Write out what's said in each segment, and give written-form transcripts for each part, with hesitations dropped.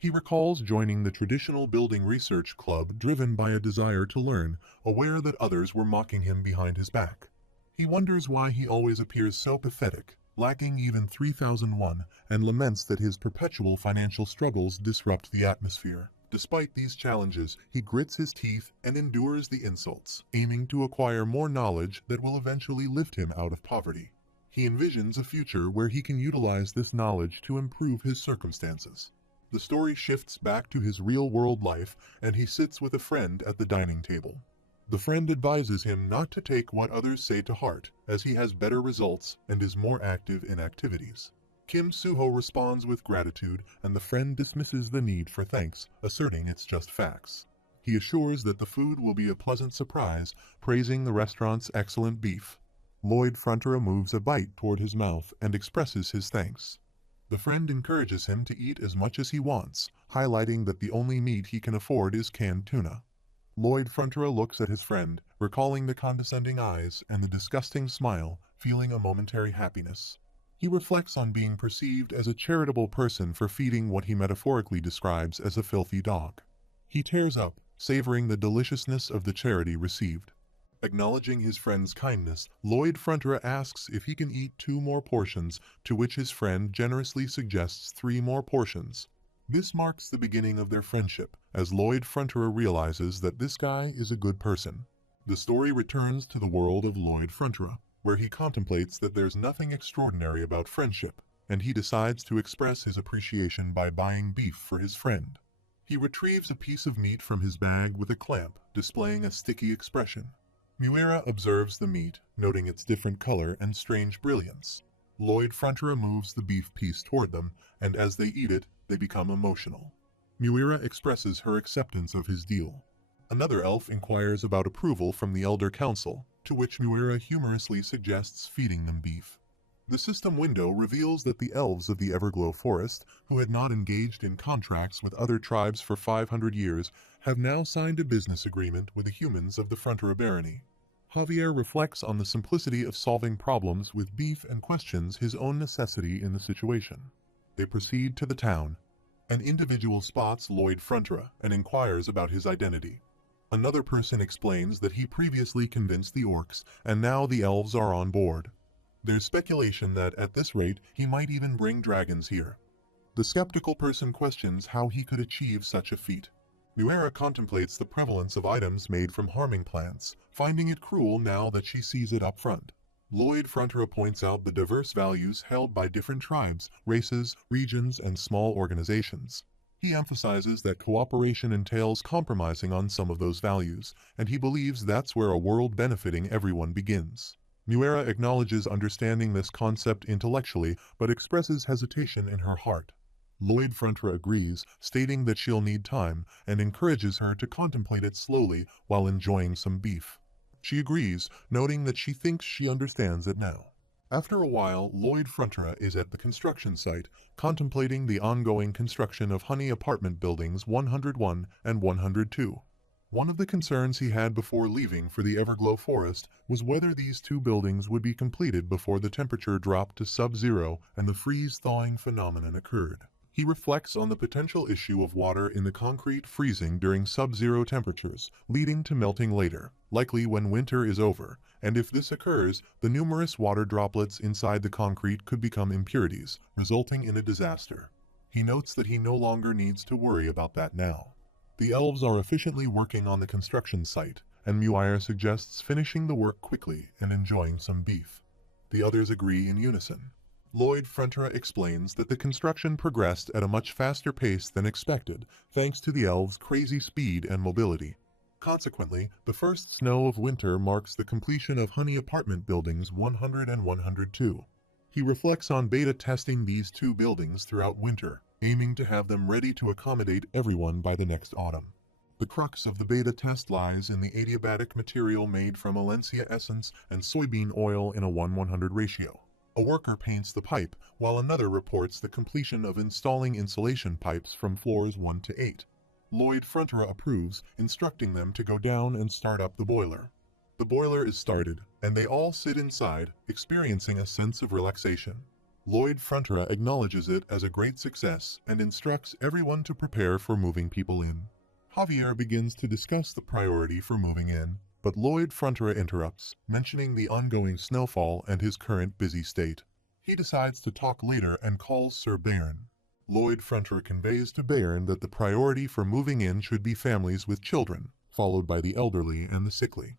He recalls joining the traditional building research club driven by a desire to learn, aware that others were mocking him behind his back. He wonders why he always appears so pathetic, lacking even 3001, and laments that his perpetual financial struggles disrupt the atmosphere. Despite these challenges, he grits his teeth and endures the insults, aiming to acquire more knowledge that will eventually lift him out of poverty. He envisions a future where he can utilize this knowledge to improve his circumstances. The story shifts back to his real-world life, and he sits with a friend at the dining table. The friend advises him not to take what others say to heart, as he has better results and is more active in activities. Kim Suho responds with gratitude, and the friend dismisses the need for thanks, asserting it's just facts. He assures that the food will be a pleasant surprise, praising the restaurant's excellent beef. Lloyd Frontera moves a bite toward his mouth and expresses his thanks. The friend encourages him to eat as much as he wants, highlighting that the only meat he can afford is canned tuna. Lloyd Frontera looks at his friend, recalling the condescending eyes and the disgusting smile, feeling a momentary happiness. He reflects on being perceived as a charitable person for feeding what he metaphorically describes as a filthy dog. He tears up, savoring the deliciousness of the charity received. Acknowledging his friend's kindness, Lloyd Frontera asks if he can eat 2 more portions, to which his friend generously suggests 3 more portions. This marks the beginning of their friendship, as Lloyd Frontera realizes that this guy is a good person. The story returns to the world of Lloyd Frontera, where he contemplates that there's nothing extraordinary about friendship, and he decides to express his appreciation by buying beef for his friend. He retrieves a piece of meat from his bag with a clamp, displaying a sticky expression. Muera observes the meat, noting its different color and strange brilliance. Lloyd Frontera moves the beef piece toward them, and as they eat it, they become emotional. Muera expresses her acceptance of his deal. Another elf inquires about approval from the Elder Council, to which Muera humorously suggests feeding them beef. The system window reveals that the elves of the Everglow Forest, who had not engaged in contracts with other tribes for 500 years, have now signed a business agreement with the humans of the Frontera Barony. Javier reflects on the simplicity of solving problems with beef and questions his own necessity in the situation. They proceed to the town. An individual spots Lloyd Frontera and inquires about his identity. Another person explains that he previously convinced the orcs, and now the elves are on board. There's speculation that, at this rate, he might even bring dragons here. The skeptical person questions how he could achieve such a feat. Muera contemplates the prevalence of items made from harming plants, finding it cruel now that she sees it up front. Lloyd Frontera points out the diverse values held by different tribes, races, regions, and small organizations. He emphasizes that cooperation entails compromising on some of those values, and he believes that's where a world benefiting everyone begins. Muera acknowledges understanding this concept intellectually, but expresses hesitation in her heart. Lloyd Frontera agrees, stating that she'll need time, and encourages her to contemplate it slowly while enjoying some beef. She agrees, noting that she thinks she understands it now. After a while, Lloyd Frontera is at the construction site, contemplating the ongoing construction of Honey Apartment Buildings 101 and 102. One of the concerns he had before leaving for the Everglow Forest was whether these 2 buildings would be completed before the temperature dropped to sub-zero and the freeze-thawing phenomenon occurred. He reflects on the potential issue of water in the concrete freezing during sub-zero temperatures, leading to melting later, likely when winter is over, and if this occurs, the numerous water droplets inside the concrete could become impurities, resulting in a disaster. He notes that he no longer needs to worry about that now. The elves are efficiently working on the construction site, and Muira suggests finishing the work quickly and enjoying some beef. The others agree in unison. Lloyd Frontera explains that the construction progressed at a much faster pace than expected, thanks to the elves' crazy speed and mobility. Consequently, the first snow of winter marks the completion of Honey Apartment Buildings 100 and 102. He reflects on beta testing these 2 buildings throughout winter, aiming to have them ready to accommodate everyone by the next autumn. The crux of the beta test lies in the adiabatic material made from Alencia essence and soybean oil in a 1:100 ratio. A worker paints the pipe, while another reports the completion of installing insulation pipes from floors 1 to 8. Lloyd Frontera approves, instructing them to go down and start up the boiler. The boiler is started, and they all sit inside, experiencing a sense of relaxation. Lloyd Frontera acknowledges it as a great success and instructs everyone to prepare for moving people in. Javier begins to discuss the priority for moving in, but Lloyd Frontera interrupts, mentioning the ongoing snowfall and his current busy state. He decides to talk later and calls Sir Baron. Lloyd Frontera conveys to Baron that the priority for moving in should be families with children, followed by the elderly and the sickly.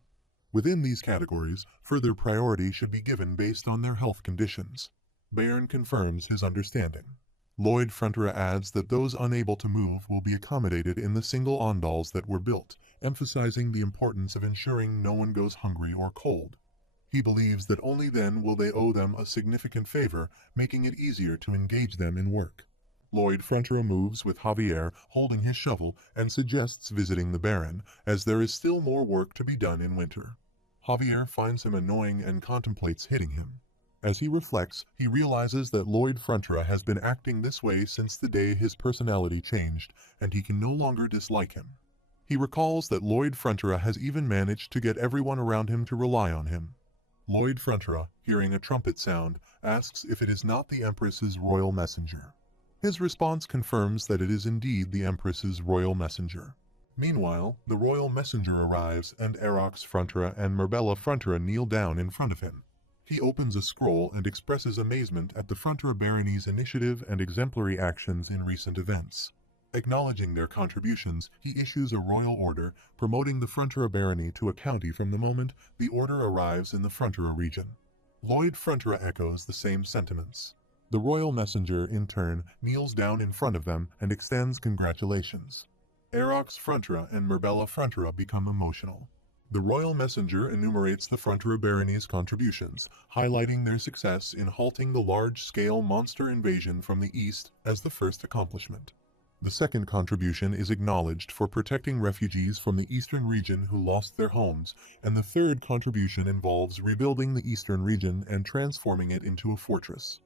Within these categories, further priority should be given based on their health conditions. Baron confirms his understanding. Lloyd Frontera adds that those unable to move will be accommodated in the single ondals that were built, emphasizing the importance of ensuring no one goes hungry or cold. He believes that only then will they owe them a significant favor, making it easier to engage them in work. Lloyd Frontera moves with Javier holding his shovel and suggests visiting the Baron, as there is still more work to be done in winter. Javier finds him annoying and contemplates hitting him. As he reflects, he realizes that Lloyd Frontera has been acting this way since the day his personality changed, and he can no longer dislike him. He recalls that Lloyd Frontera has even managed to get everyone around him to rely on him. Lloyd Frontera, hearing a trumpet sound, asks if it is not the Empress's royal messenger. His response confirms that it is indeed the Empress's royal messenger. Meanwhile, the royal messenger arrives and Erox Frontera and Marbella Frontera kneel down in front of him. He opens a scroll and expresses amazement at the Frontera barony's initiative and exemplary actions in recent events. Acknowledging their contributions, he issues a royal order promoting the Frontera barony to a county from the moment the order arrives in the Frontera region. Lloyd Frontera echoes the same sentiments. The royal messenger, in turn, kneels down in front of them and extends congratulations. Erox Frontera and Marbella Frontera become emotional. The royal messenger enumerates the Frontera barony's contributions, highlighting their success in halting the large-scale monster invasion from the east as the first accomplishment. The second contribution is acknowledged for protecting refugees from the eastern region who lost their homes, and the third contribution involves rebuilding the eastern region and transforming it into a fortress.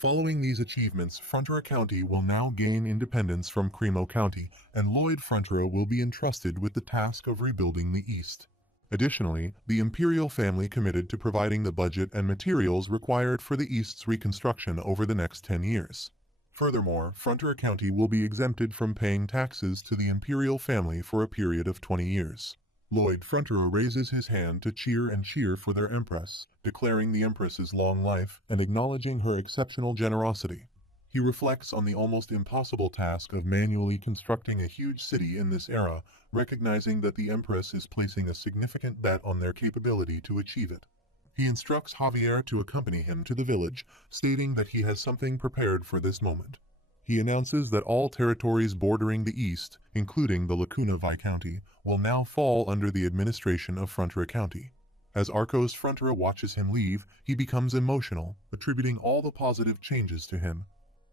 Following these achievements, Frontera County will now gain independence from Cremo County, and Lloyd Frontera will be entrusted with the task of rebuilding the east. Additionally, the imperial family committed to providing the budget and materials required for the East's reconstruction over the next 10 years. Furthermore, Frontera County will be exempted from paying taxes to the imperial family for a period of 20 years. Lloyd Frontera raises his hand to cheer for their Empress, declaring the Empress's long life and acknowledging her exceptional generosity. He reflects on the almost impossible task of manually constructing a huge city in this era, recognizing that the Empress is placing a significant bet on their capability to achieve it. He instructs Javier to accompany him to the village, stating that he has something prepared for this moment. He announces that all territories bordering the east, including the Lacuna Viscounty, will now fall under the administration of Frontera County. As Arcos Frontera watches him leave, he becomes emotional, attributing all the positive changes to him.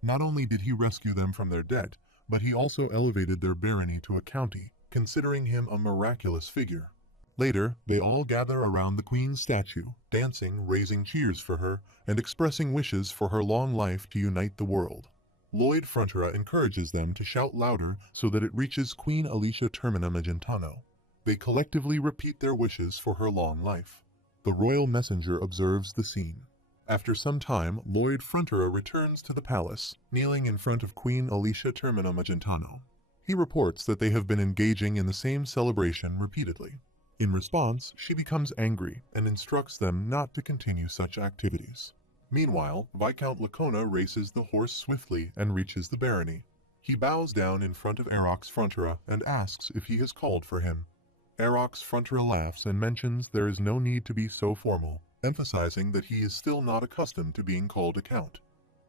Not only did he rescue them from their debt, but he also elevated their barony to a county, considering him a miraculous figure. Later, they all gather around the Queen's statue, dancing, raising cheers for her, and expressing wishes for her long life to unite the world. Lloyd Frontera encourages them to shout louder so that it reaches Queen Alicia Termina Magentano. They collectively repeat their wishes for her long life. The royal messenger observes the scene. After some time, Lloyd Frontera returns to the palace, kneeling in front of Queen Alicia Termina Magentano. He reports that they have been engaging in the same celebration repeatedly. In response, she becomes angry and instructs them not to continue such activities. Meanwhile, Viscount Lacona races the horse swiftly and reaches the barony. He bows down in front of Erox Frontera and asks if he has called for him. Erox Frontera laughs and mentions there is no need to be so formal, emphasizing that he is still not accustomed to being called a count.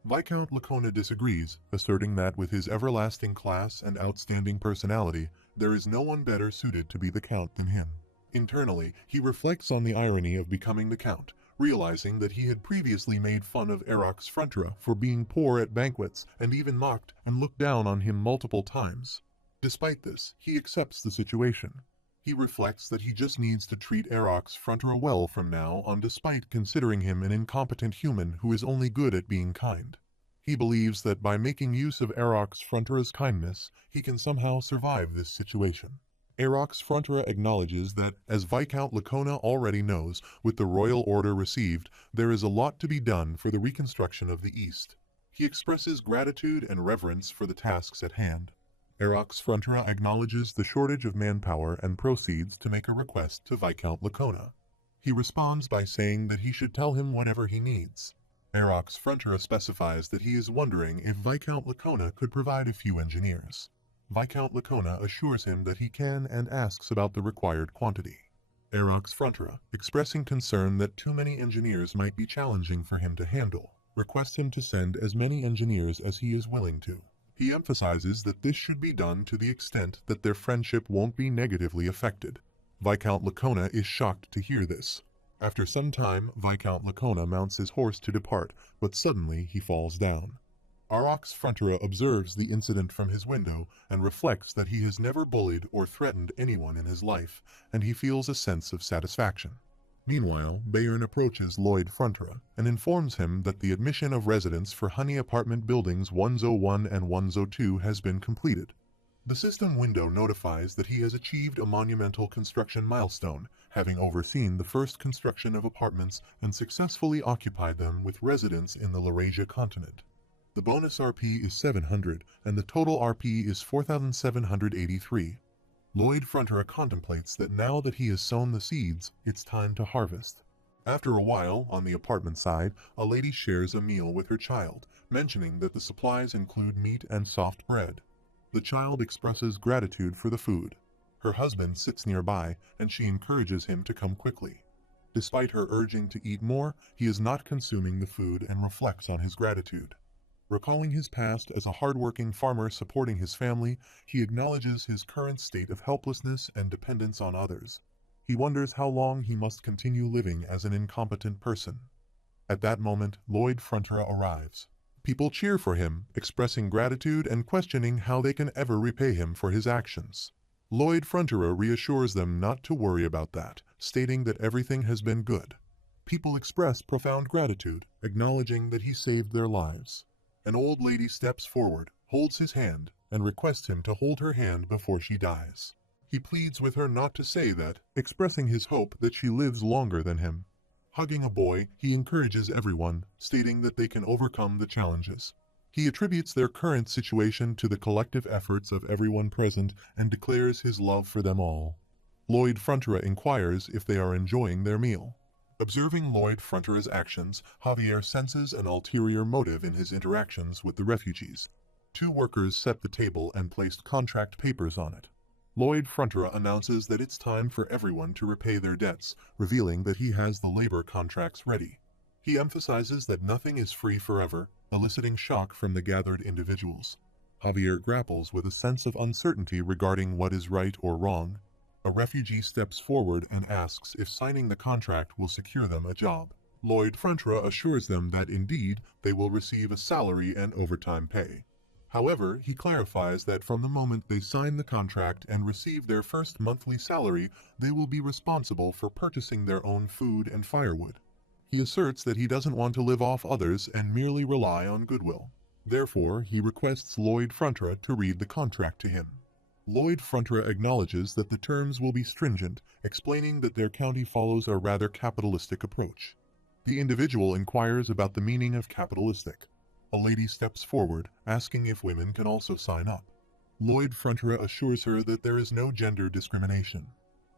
Viscount Lacona disagrees, asserting that with his everlasting class and outstanding personality, there is no one better suited to be the count than him. Internally, he reflects on the irony of becoming the count, realizing that he had previously made fun of Erox Frontera for being poor at banquets and even mocked and looked down on him multiple times. Despite this, he accepts the situation. He reflects that he just needs to treat Erox Frontera well from now on, despite considering him an incompetent human who is only good at being kind. He believes that by making use of Erox Frontera's kindness, he can somehow survive this situation. Arox Frontra acknowledges that, as Viscount Lacona already knows, with the royal order received, there is a lot to be done for the reconstruction of the East. He expresses gratitude and reverence for the tasks at hand. Arox Frontra acknowledges the shortage of manpower and proceeds to make a request to Viscount Lacona. He responds by saying that he should tell him whatever he needs. Arox Frontra specifies that he is wondering if Viscount Lacona could provide a few engineers. Viscount Lacona assures him that he can and asks about the required quantity. Arox Frontra, expressing concern that too many engineers might be challenging for him to handle, requests him to send as many engineers as he is willing to. He emphasizes that this should be done to the extent that their friendship won't be negatively affected. Viscount Lacona is shocked to hear this. After some time, Viscount Lacona mounts his horse to depart, but suddenly he falls down. Arox Frontra observes the incident from his window and reflects that he has never bullied or threatened anyone in his life, and he feels a sense of satisfaction. Meanwhile, Bayern approaches Lloyd Frontra and informs him that the admission of residents for Honey Apartment Buildings 101 and 102 has been completed. The system window notifies that he has achieved a monumental construction milestone, having overseen the first construction of apartments and successfully occupied them with residents in the Laurasia continent. The bonus RP is 700, and the total RP is 4,783. Lloyd Frontra contemplates that now that he has sown the seeds, it's time to harvest. After a while, on the apartment side, a lady shares a meal with her child, mentioning that the supplies include meat and soft bread. The child expresses gratitude for the food. Her husband sits nearby, and she encourages him to come quickly. Despite her urging to eat more, he is not consuming the food and reflects on his gratitude. Recalling his past as a hard-working farmer supporting his family, he acknowledges his current state of helplessness and dependence on others. He wonders how long he must continue living as an incompetent person. At that moment, Lloyd Frontra arrives. People cheer for him, expressing gratitude and questioning how they can ever repay him for his actions. Lloyd Frontra reassures them not to worry about that, stating that everything has been good. People express profound gratitude, acknowledging that he saved their lives. An old lady steps forward, holds his hand, and requests him to hold her hand before she dies. He pleads with her not to say that, expressing his hope that she lives longer than him. Hugging a boy, he encourages everyone, stating that they can overcome the challenges. He attributes their current situation to the collective efforts of everyone present and declares his love for them all. Lloyd Frontra inquires if they are enjoying their meal. Observing Lloyd Frontra's actions, Javier senses an ulterior motive in his interactions with the refugees. Two workers set the table and placed contract papers on it. Lloyd Frontra announces that it's time for everyone to repay their debts, revealing that he has the labor contracts ready. He emphasizes that nothing is free forever, eliciting shock from the gathered individuals. Javier grapples with a sense of uncertainty regarding what is right or wrong. A refugee steps forward and asks if signing the contract will secure them a job. Lloyd Frontra assures them that indeed they will receive a salary and overtime pay. However, he clarifies that from the moment they sign the contract and receive their first monthly salary, they will be responsible for purchasing their own food and firewood. He asserts that he doesn't want to live off others and merely rely on goodwill. Therefore, he requests Lloyd Frontra to read the contract to him. Lloyd Frontra acknowledges that the terms will be stringent, explaining that their county follows a rather capitalistic approach. The individual inquires about the meaning of capitalistic. A lady steps forward, asking if women can also sign up. Lloyd Frontra assures her that there is no gender discrimination.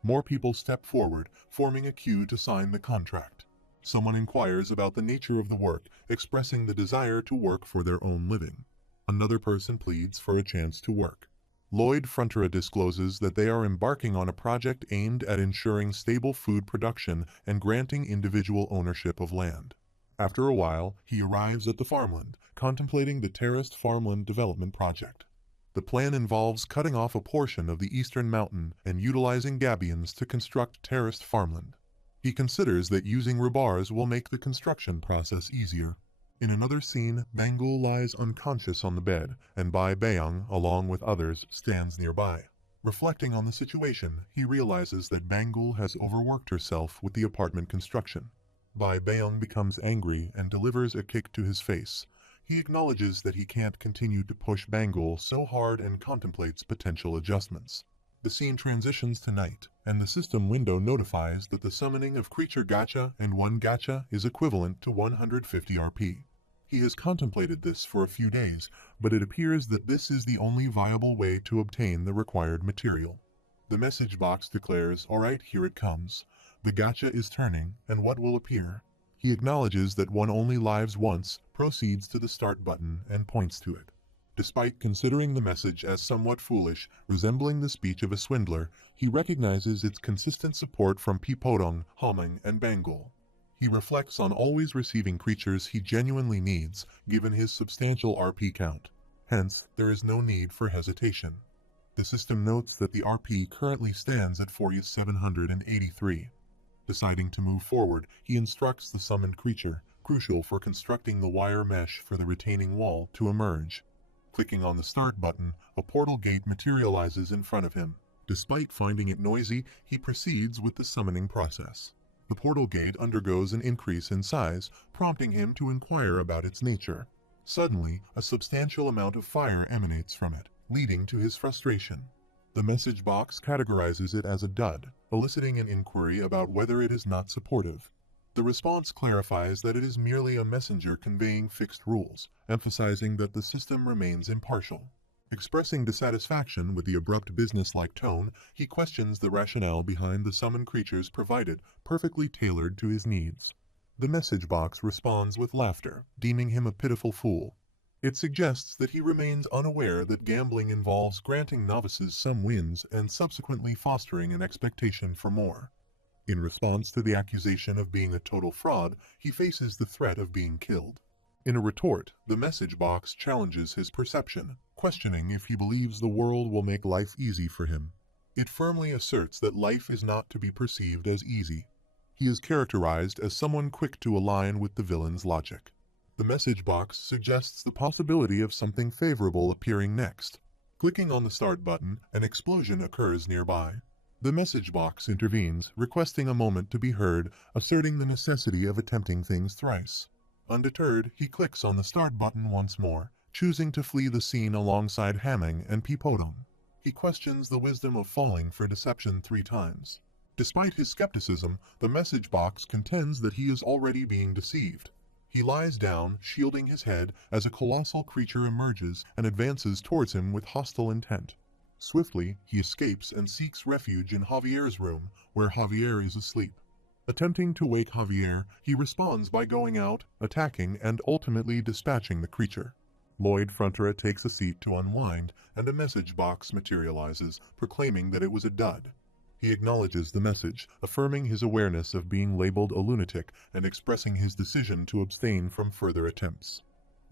More people step forward, forming a queue to sign the contract. Someone inquires about the nature of the work, expressing the desire to work for their own living. Another person pleads for a chance to work. Lloyd Frontra discloses that they are embarking on a project aimed at ensuring stable food production and granting individual ownership of land. After a while, he arrives at the farmland, contemplating the terraced farmland development project. The plan involves cutting off a portion of the eastern mountain and utilizing gabions to construct terraced farmland. He considers that using rebars will make the construction process easier. In another scene, Bangul lies unconscious on the bed, and Bai Bayang, along with others, stands nearby. Reflecting on the situation, he realizes that Bangul has overworked herself with the apartment construction. Bai Bayang becomes angry and delivers a kick to his face. He acknowledges that he can't continue to push Bangul so hard and contemplates potential adjustments. The scene transitions to night, and the system window notifies that the summoning of creature gacha and 1 gacha is equivalent to 150 RP. He has contemplated this for a few days, but it appears that this is the only viable way to obtain the required material. The message box declares, "Alright, here it comes. The gacha is turning, and what will appear?" He acknowledges that one only lives once, proceeds to the start button, and points to it. Despite considering the message as somewhat foolish, resembling the speech of a swindler, he recognizes its consistent support from Pipodong, Homing, and Bangul. He reflects on always receiving creatures he genuinely needs, given his substantial RP count. Hence, there is no need for hesitation. The system notes that the RP currently stands at 4,783. Deciding to move forward, he instructs the summoned creature, crucial for constructing the wire mesh for the retaining wall, to emerge. Clicking on the start button, a portal gate materializes in front of him. Despite finding it noisy, he proceeds with the summoning process. The portal gate undergoes an increase in size, prompting him to inquire about its nature. Suddenly, a substantial amount of fire emanates from it, leading to his frustration. The message box categorizes it as a dud, eliciting an inquiry about whether it is not supportive. The response clarifies that it is merely a messenger conveying fixed rules, emphasizing that the system remains impartial. Expressing dissatisfaction with the abrupt business-like tone, he questions the rationale behind the summoned creatures provided, perfectly tailored to his needs. The message box responds with laughter, deeming him a pitiful fool. It suggests that he remains unaware that gambling involves granting novices some wins and subsequently fostering an expectation for more. In response to the accusation of being a total fraud, he faces the threat of being killed. In a retort, the message box challenges his perception, questioning if he believes the world will make life easy for him. It firmly asserts that life is not to be perceived as easy. He is characterized as someone quick to align with the villain's logic. The message box suggests the possibility of something favorable appearing next. Clicking on the start button, an explosion occurs nearby. The message box intervenes, requesting a moment to be heard, asserting the necessity of attempting things thrice. Undeterred, he clicks on the start button once more, choosing to flee the scene alongside Hamming and Pipodong. He questions the wisdom of falling for deception 3 times. Despite his skepticism, the message box contends that he is already being deceived. He lies down, shielding his head, as a colossal creature emerges and advances towards him with hostile intent. Swiftly, he escapes and seeks refuge in Javier's room, where Javier is asleep. Attempting to wake Javier, he responds by going out, attacking, and ultimately dispatching the creature. Lloyd Frontera takes a seat to unwind, and a message box materializes, proclaiming that it was a dud. He acknowledges the message, affirming his awareness of being labeled a lunatic and expressing his decision to abstain from further attempts.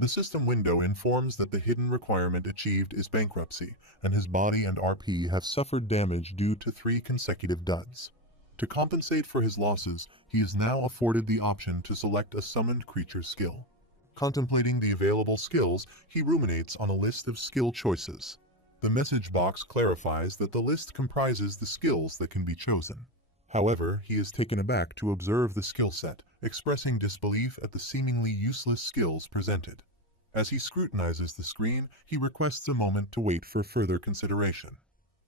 The system window informs that the hidden requirement achieved is bankruptcy, and his body and RP have suffered damage due to 3 consecutive duds. To compensate for his losses, he is now afforded the option to select a summoned creature skill. Contemplating the available skills, he ruminates on a list of skill choices. The message box clarifies that the list comprises the skills that can be chosen. However, he is taken aback to observe the skill set, expressing disbelief at the seemingly useless skills presented. As he scrutinizes the screen, he requests a moment to wait for further consideration.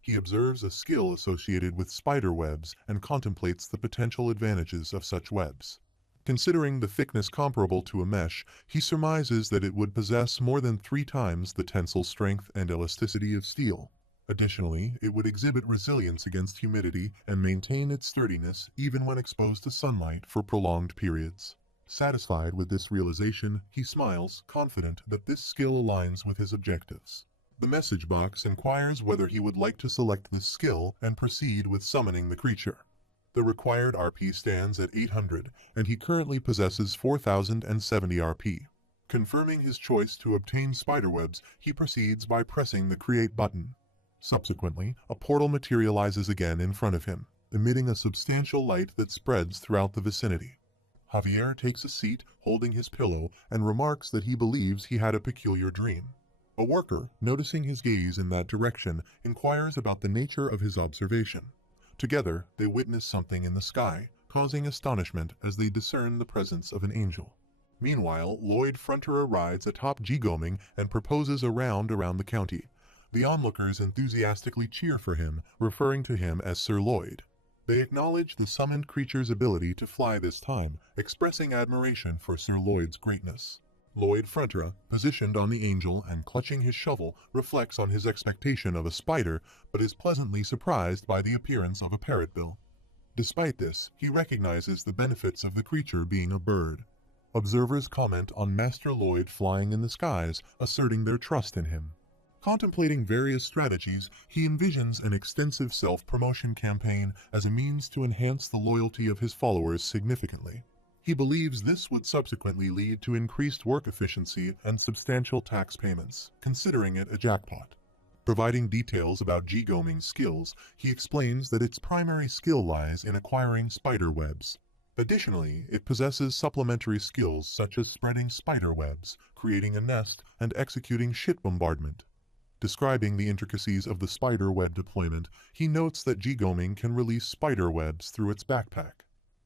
He observes a skill associated with spider webs and contemplates the potential advantages of such webs. Considering the thickness comparable to a mesh, he surmises that it would possess more than 3 times the tensile strength and elasticity of steel. Additionally, it would exhibit resilience against humidity and maintain its sturdiness even when exposed to sunlight for prolonged periods. Satisfied with this realization, he smiles, confident that this skill aligns with his objectives. The message box inquires whether he would like to select this skill and proceed with summoning the creature. The required RP stands at 800, and he currently possesses 4,070 RP. Confirming his choice to obtain spiderwebs, he proceeds by pressing the Create button. Subsequently, a portal materializes again in front of him, emitting a substantial light that spreads throughout the vicinity. Javier takes a seat, holding his pillow, and remarks that he believes he had a peculiar dream. A worker, noticing his gaze in that direction, inquires about the nature of his observation. Together, they witness something in the sky, causing astonishment as they discern the presence of an angel. Meanwhile, Lloyd Frontera rides atop Jigoming and proposes a round around the county. The onlookers enthusiastically cheer for him, referring to him as Sir Lloyd. They acknowledge the summoned creature's ability to fly this time, expressing admiration for Sir Lloyd's greatness. Lloyd Frontra, positioned on the angel and clutching his shovel, reflects on his expectation of a spider, but is pleasantly surprised by the appearance of a parrotbill. Despite this, he recognizes the benefits of the creature being a bird. Observers comment on Master Lloyd flying in the skies, asserting their trust in him. Contemplating various strategies, he envisions an extensive self-promotion campaign as a means to enhance the loyalty of his followers significantly. He believes this would subsequently lead to increased work efficiency and substantial tax payments, considering it a jackpot. Providing details about Jigoming's skills, he explains that its primary skill lies in acquiring spider webs. Additionally, it possesses supplementary skills such as spreading spider webs, creating a nest, and executing shit bombardment. Describing the intricacies of the spider web deployment, he notes that Jigoming can release spider webs through its backpack.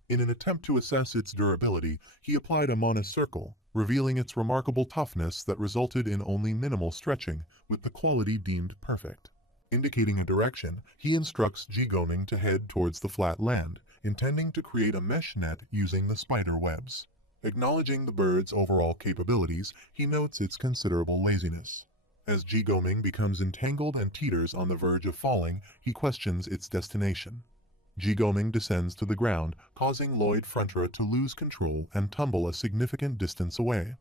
In an attempt to assess its durability, he applied a Mana Circle, revealing its remarkable toughness that resulted in only minimal stretching, with the quality deemed perfect. Indicating a direction, he instructs Jigoming to head towards the flat land, intending to create a mesh net using the spider webs. Acknowledging the bird's overall capabilities, he notes its considerable laziness. As Jigoming becomes entangled and teeters on the verge of falling, he questions its destination. Jigoming descends to the ground, causing Lloyd Frontra to lose control and tumble a significant distance away.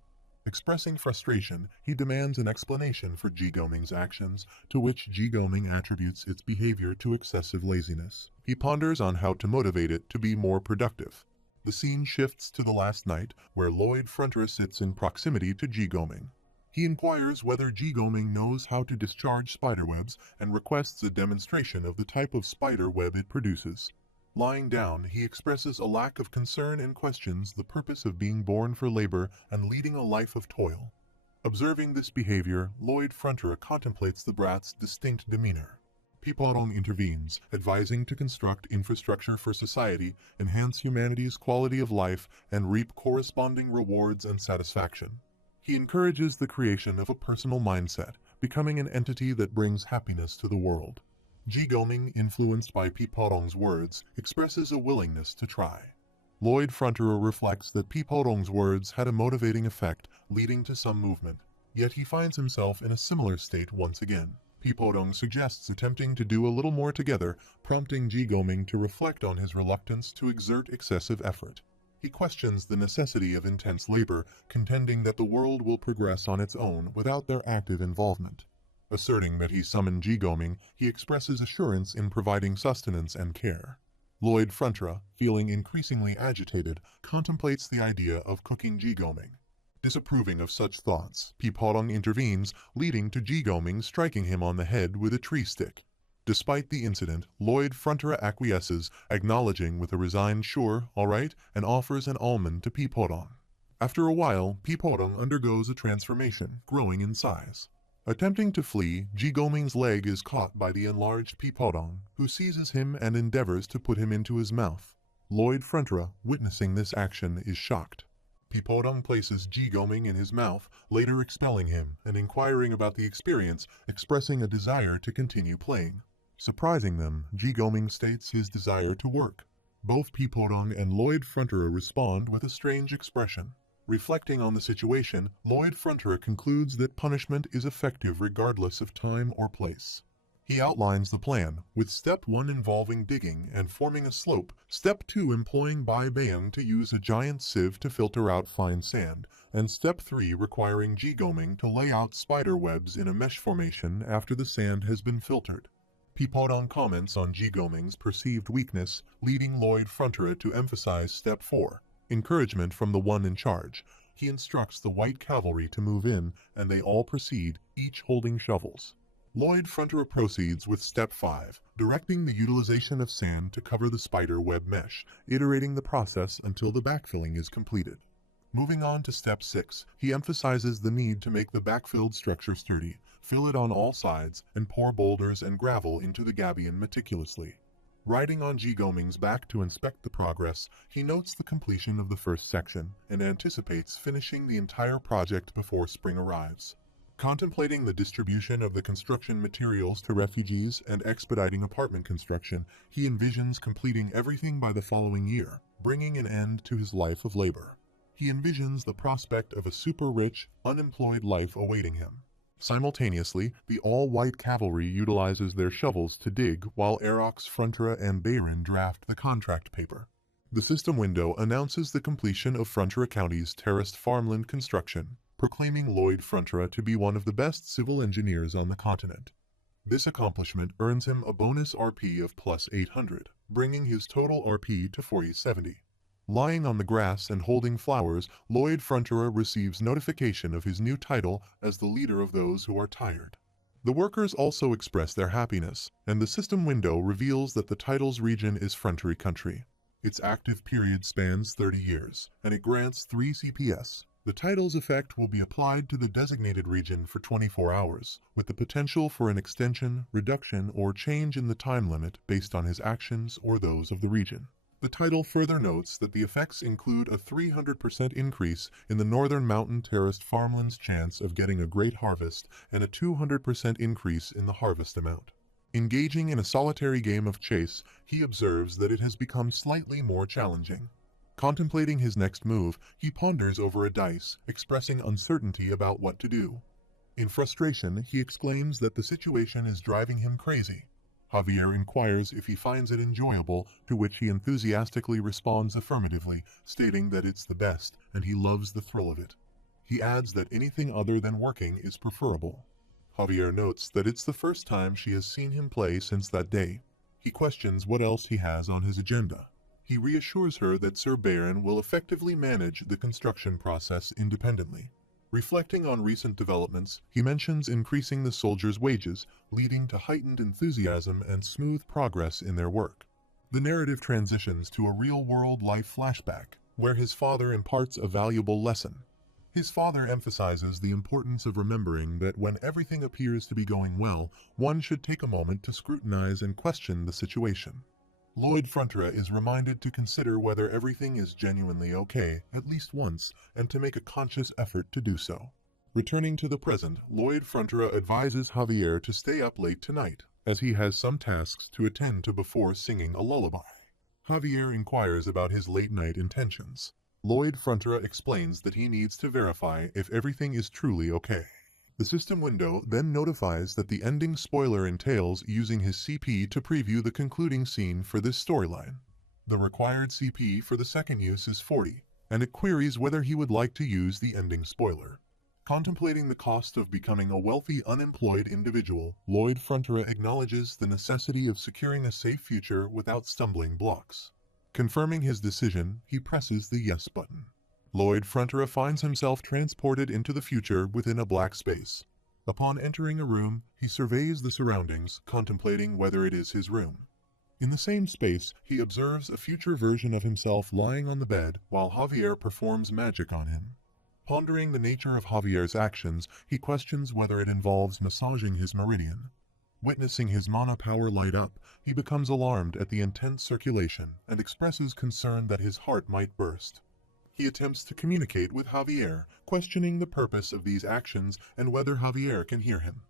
Expressing frustration, he demands an explanation for Jigoming's actions, to which Jigoming attributes its behavior to excessive laziness. He ponders on how to motivate it to be more productive. The scene shifts to the last night, where Lloyd Frontra sits in proximity to Jigoming. He inquires whether Jigoming knows how to discharge spiderwebs and requests a demonstration of the type of spider web it produces. Lying down, he expresses a lack of concern and questions the purpose of being born for labor and leading a life of toil. Observing this behavior, Lloyd Frontra contemplates the brat's distinct demeanor. Piporong intervenes, advising to construct infrastructure for society, enhance humanity's quality of life, and reap corresponding rewards and satisfaction. He encourages the creation of a personal mindset, becoming an entity that brings happiness to the world. Jigoming, influenced by Piporong's words, expresses a willingness to try. Lloyd Frontra reflects that Piporong's words had a motivating effect, leading to some movement, yet he finds himself in a similar state once again. Piporong suggests attempting to do a little more together, prompting Jigoming to reflect on his reluctance to exert excessive effort. He questions the necessity of intense labor, contending that the world will progress on its own without their active involvement. Asserting that he summoned Jigoming, he expresses assurance in providing sustenance and care. Lloyd Frontra, feeling increasingly agitated, contemplates the idea of cooking Jigoming. Disapproving of such thoughts, Piporong intervenes, leading to Jigoming striking him on the head with a tree stick. Despite the incident, Lloyd Frontra acquiesces, acknowledging with a resigned "sure, all right," and offers an almond to Piporong. After a while, Piporong undergoes a transformation, growing in size. Attempting to flee, Jigoming's leg is caught by the enlarged Piporong, who seizes him and endeavors to put him into his mouth. Lloyd Frontra, witnessing this action, is shocked. Piporong places Jigoming in his mouth, later expelling him and inquiring about the experience, expressing a desire to continue playing. Surprising them, Jigoming states his desire to work. Both Piporong and Lloyd Frontra respond with a strange expression. Reflecting on the situation, Lloyd Frontra concludes that punishment is effective regardless of time or place. He outlines the plan, with Step 1 involving digging and forming a slope, Step 2 employing Bai Bayang to use a giant sieve to filter out fine sand, and Step 3 requiring Jigoming to lay out spider webs in a mesh formation after the sand has been filtered. Piporong comments on Jigoming's perceived weakness, leading Lloyd Frontra to emphasize Step 4, encouragement from the one in charge. He instructs the White Cavalry to move in, and they all proceed, each holding shovels. Lloyd Frontra proceeds with Step 5, directing the utilization of sand to cover the spider web mesh, iterating the process until the backfilling is completed. Moving on to Step 6, he emphasizes the need to make the backfilled structure sturdy, fill it on all sides, and pour boulders and gravel into the gabion meticulously. Riding on Jigoming's back to inspect the progress, he notes the completion of the first section and anticipates finishing the entire project before spring arrives. Contemplating the distribution of the construction materials to refugees and expediting apartment construction, he envisions completing everything by the following year, bringing an end to his life of labor. He envisions the prospect of a super-rich, unemployed life awaiting him. Simultaneously, the all-white cavalry utilizes their shovels to dig while Erox, Frontier, and Bayron draft the contract paper. The system window announces the completion of Frontier County's terraced farmland construction, proclaiming Lloyd Frontier to be one of the best civil engineers on the continent. This accomplishment earns him a bonus RP of plus 800, bringing his total RP to 4070. Lying on the grass and holding flowers, Lloyd Frontier receives notification of his new title as the leader of those who are tired. The workers also express their happiness, and the system window reveals that the title's region is Frontier Country. Its active period spans 30 years, and it grants 3 CPS. The title's effect will be applied to the designated region for 24 hours, with the potential for an extension, reduction, or change in the time limit based on his actions or those of the region. The title further notes that the effects include a 300% increase in the northern mountain terraced farmland's chance of getting a great harvest and a 200% increase in the harvest amount. Engaging in a solitary game of chase, he observes that it has become slightly more challenging. Contemplating his next move, he ponders over a dice, expressing uncertainty about what to do. In frustration, he exclaims that the situation is driving him crazy. Javier inquires if he finds it enjoyable, to which he enthusiastically responds affirmatively, stating that it's the best and he loves the thrill of it. He adds that anything other than working is preferable. Javier notes that it's the first time she has seen him play since that day. He questions what else he has on his agenda. He reassures her that Sir Baron will effectively manage the construction process independently. Reflecting on recent developments, he mentions increasing the soldiers' wages, leading to heightened enthusiasm and smooth progress in their work. The narrative transitions to a real-world life flashback, where his father imparts a valuable lesson. His father emphasizes the importance of remembering that when everything appears to be going well, one should take a moment to scrutinize and question the situation. Lloyd Frontier is reminded to consider whether everything is genuinely okay at least once and to make a conscious effort to do so. Returning to the present, Lloyd Frontier advises Javier to stay up late tonight, as he has some tasks to attend to before singing a lullaby. Javier inquires about his late-night intentions. Lloyd Frontier explains that he needs to verify if everything is truly okay. The system window then notifies that the ending spoiler entails using his CP to preview the concluding scene for this storyline. The required CP for the second use is 40, and it queries whether he would like to use the ending spoiler. Contemplating the cost of becoming a wealthy, unemployed individual, Lloyd Frontier acknowledges the necessity of securing a safe future without stumbling blocks. Confirming his decision, he presses the yes button. Lloyd Frontier finds himself transported into the future within a black space. Upon entering a room, he surveys the surroundings, contemplating whether it is his room. In the same space, he observes a future version of himself lying on the bed while Javier performs magic on him. Pondering the nature of Javier's actions, he questions whether it involves massaging his meridian. Witnessing his mana power light up, he becomes alarmed at the intense circulation and expresses concern that his heart might burst. He attempts to communicate with Javier, questioning the purpose of these actions and whether Javier can hear him.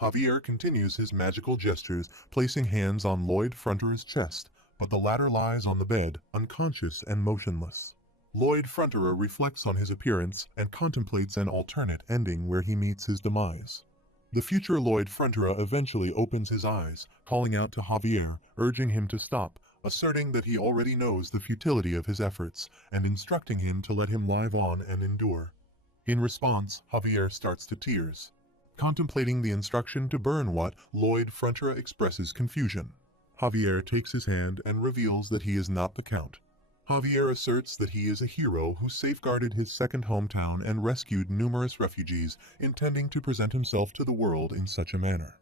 Javier continues his magical gestures, placing hands on Lloyd Frontier's chest, but the latter lies on the bed, unconscious and motionless. Lloyd Frontier reflects on his appearance and contemplates an alternate ending where he meets his demise. The future Lloyd Frontier eventually opens his eyes, calling out to Javier, urging him to stop, asserting that he already knows the futility of his efforts and instructing him to let him live on and endure. In response, Javier starts to tears. Contemplating the instruction to burn what, Lloyd Frontier expresses confusion. Javier takes his hand and reveals that he is not the Count. Javier asserts that he is a hero who safeguarded his second hometown and rescued numerous refugees, intending to present himself to the world in such a manner.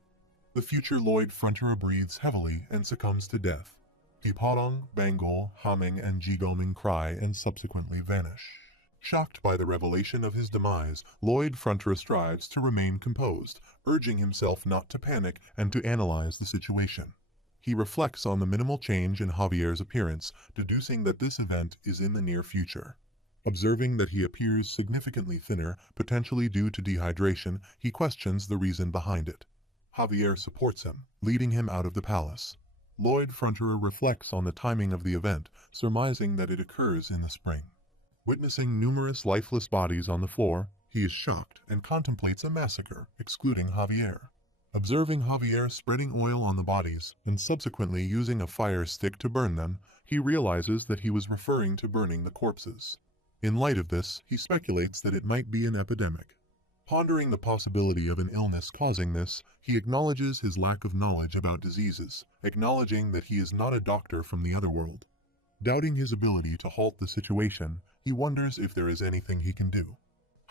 The future Lloyd Frontier breathes heavily and succumbs to death. Pipadong, Bangol, Haming, and Jigoming cry and subsequently vanish. Shocked by the revelation of his demise, Lloyd Frontier strives to remain composed, urging himself not to panic and to analyze the situation. He reflects on the minimal change in Javier's appearance, deducing that this event is in the near future. Observing that he appears significantly thinner, potentially due to dehydration, he questions the reason behind it. Javier supports him, leading him out of the palace. Lloyd Fronterer reflects on the timing of the event, surmising that it occurs in the spring. Witnessing numerous lifeless bodies on the floor, he is shocked and contemplates a massacre, excluding Javier. Observing Javier spreading oil on the bodies and subsequently using a fire stick to burn them, he realizes that he was referring to burning the corpses. In light of this, he speculates that it might be an epidemic. Pondering the possibility of an illness causing this, he acknowledges his lack of knowledge about diseases, acknowledging that he is not a doctor from the other world. Doubting his ability to halt the situation, he wonders if there is anything he can do.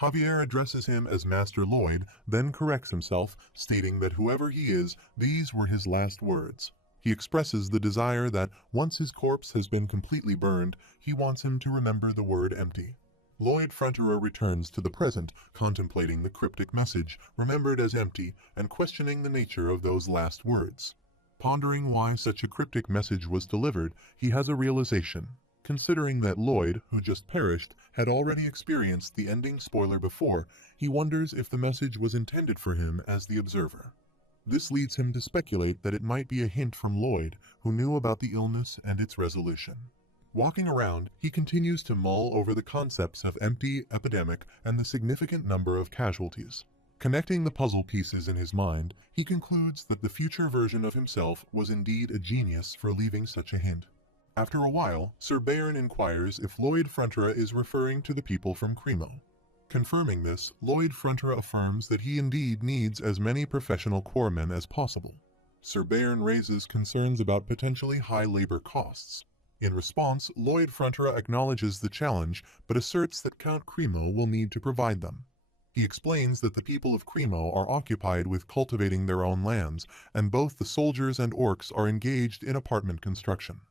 Javier addresses him as Master Lloyd, then corrects himself, stating that whoever he is, these were his last words. He expresses the desire that, once his corpse has been completely burned, he wants him to remember the word empty. Lloyd Fronterer returns to the present, contemplating the cryptic message, remembered as empty, and questioning the nature of those last words. Pondering why such a cryptic message was delivered, he has a realization. Considering that Lloyd, who just perished, had already experienced the ending spoiler before, he wonders if the message was intended for him as the observer. This leads him to speculate that it might be a hint from Lloyd, who knew about the illness and its resolution. Walking around, he continues to mull over the concepts of empty, epidemic, and the significant number of casualties. Connecting the puzzle pieces in his mind, he concludes that the future version of himself was indeed a genius for leaving such a hint. After a while, Sir Bairn inquires if Lloyd Fronterer is referring to the people from Cremo. Confirming this, Lloyd Fronterer affirms that he indeed needs as many professional corpsmen as possible. Sir Bairn raises concerns about potentially high labor costs. In response, Lloyd Fronterer acknowledges the challenge, but asserts that Count Cremo will need to provide them. He explains that the people of Cremo are occupied with cultivating their own lands, and both the soldiers and orcs are engaged in apartment construction.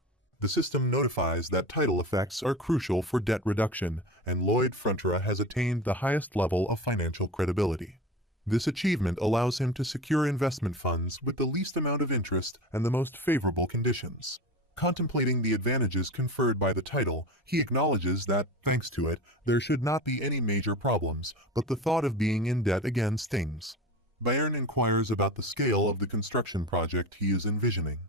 The system notifies that title effects are crucial for debt reduction, and Lloyd Fronterer has attained the highest level of financial credibility. This achievement allows him to secure investment funds with the least amount of interest and the most favorable conditions. Contemplating the advantages conferred by the title, he acknowledges that, thanks to it, there should not be any major problems, but the thought of being in debt again stings. Bairn inquires about the scale of the construction project he is envisioning.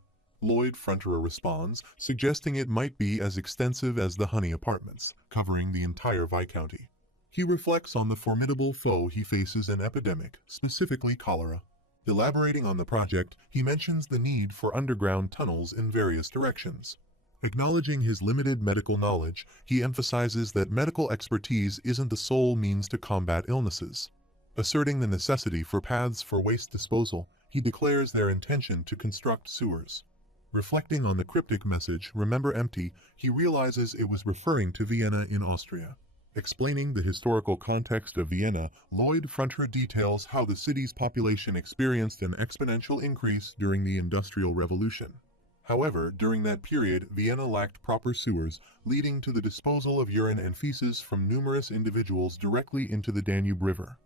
Lloyd Fronterer responds, suggesting it might be as extensive as the Honey Apartments, covering the entire Viscounty. He reflects on the formidable foe he faces in epidemic, specifically cholera. Elaborating on the project, he mentions the need for underground tunnels in various directions. Acknowledging his limited medical knowledge, he emphasizes that medical expertise isn't the sole means to combat illnesses. Asserting the necessity for paths for waste disposal, he declares their intention to construct sewers. Reflecting on the cryptic message, "Remember empty," he realizes it was referring to Vienna in Austria. Explaining the historical context of Vienna, Lloyd Fronterer details how the city's population experienced an exponential increase during the Industrial Revolution. However, during that period, Vienna lacked proper sewers, leading to the disposal of urine and feces from numerous individuals directly into the Danube River.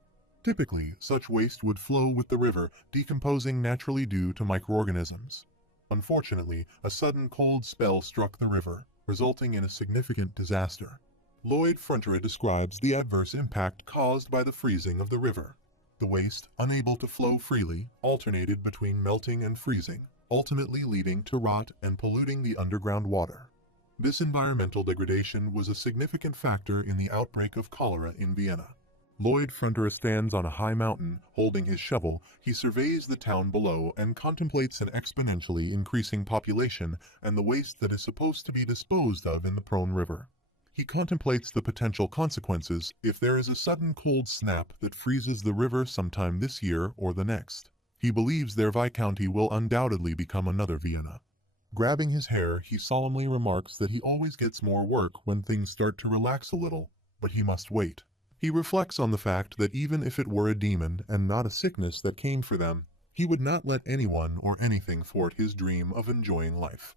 Typically, such waste would flow with the river, decomposing naturally due to microorganisms. Unfortunately, a sudden cold spell struck the river, resulting in a significant disaster. Lloyd Fronterer describes the adverse impact caused by the freezing of the river. The waste, unable to flow freely, alternated between melting and freezing, ultimately leading to rot and polluting the underground water. This environmental degradation was a significant factor in the outbreak of cholera in Vienna. Lloyd Fronterer stands on a high mountain, holding his shovel. He surveys the town below and contemplates an exponentially increasing population and the waste that is supposed to be disposed of in the prone river. He contemplates the potential consequences if there is a sudden cold snap that freezes the river sometime this year or the next. He believes their Viscounty will undoubtedly become another Vienna. Grabbing his hair, he solemnly remarks that he always gets more work when things start to relax a little, but he must wait. He reflects on the fact that even if it were a demon and not a sickness that came for them, he would not let anyone or anything thwart his dream of enjoying life.